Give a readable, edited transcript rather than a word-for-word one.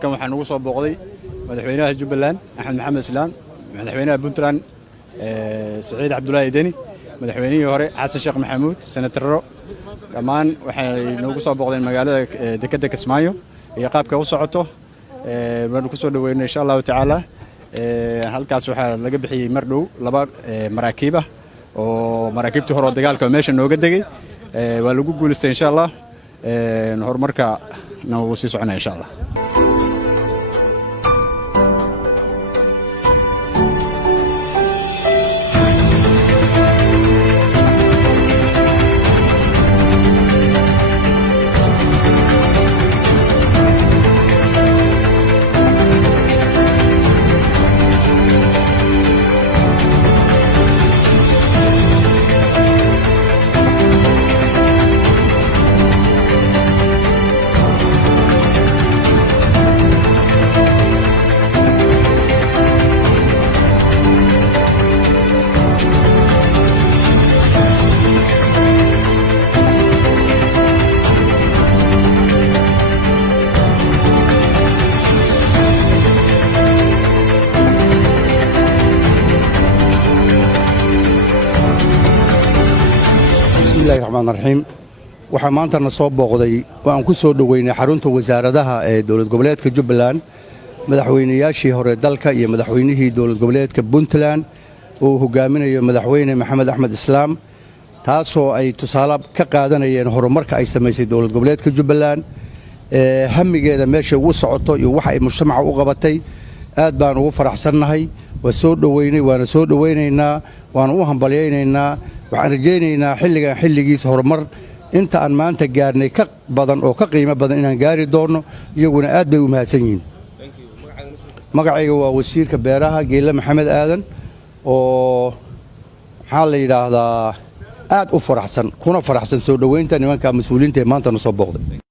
halkan waxaan ugu soo booqday madaxweynaha Jubbaland Axmed Maxamed Islaam, madaxweynaha Puntland Saciid Cabdullaahi Deni, madaxweynihii hore Xasan Sheekh Maxamuud, senataro dhammaan waxay noogu soo booqdeen magaalada dekedda Kismaayo iyo qaabka u socoto waan ku soo dhaweynay insha Allah taala. halkaas waxaa laga bixiyay mar dhow laba maraakiib ah oo maraakiibtii hore dagaalka meesha nooga degay waa lagu guuleystay insha Allah horumarka nagu sii soconaa insha Allah. bismillaahi raxmaani raxiim. waxaa maanta na soo booqday oo aan ku soo dhaweynay xarunta wasaaradaha ee dowlad goboleedka Jubbaland madaxweynayaashii hore dalka iyo madaxweynihii dowlad goboleedka Puntland oo hogaaminayo madaxweyne Maxamed Axmed Islaam, taasoo ay tusaale ka qaadanayeen horumarka ay samaysay dowlad goboleedka Jubbaland hamigeeda meesha ugu socoto iyo waxa ay mujtamaca u qabatay. aad baan ugu faraxsannahay, waa soo dhaweynay, waana soo dhaweynaynaa, waana u hambalyeeynaynaa. waxaan rajaynaynaa xilligan xilligiisa horumar inta aan maanta gaarnay ka badan oo ka qiimo badan inaan gaari doono. iyaguna aad bay u mahadsan yihiin. magacayga waa wasiirka beeraha Geelle Maxamed Aadan oo maxaa la yidhaahdaa aad u faraxsan kuna faraxsan soo dhaweynta nimanka mas'uuliyiinta ee maanta na soo booqday.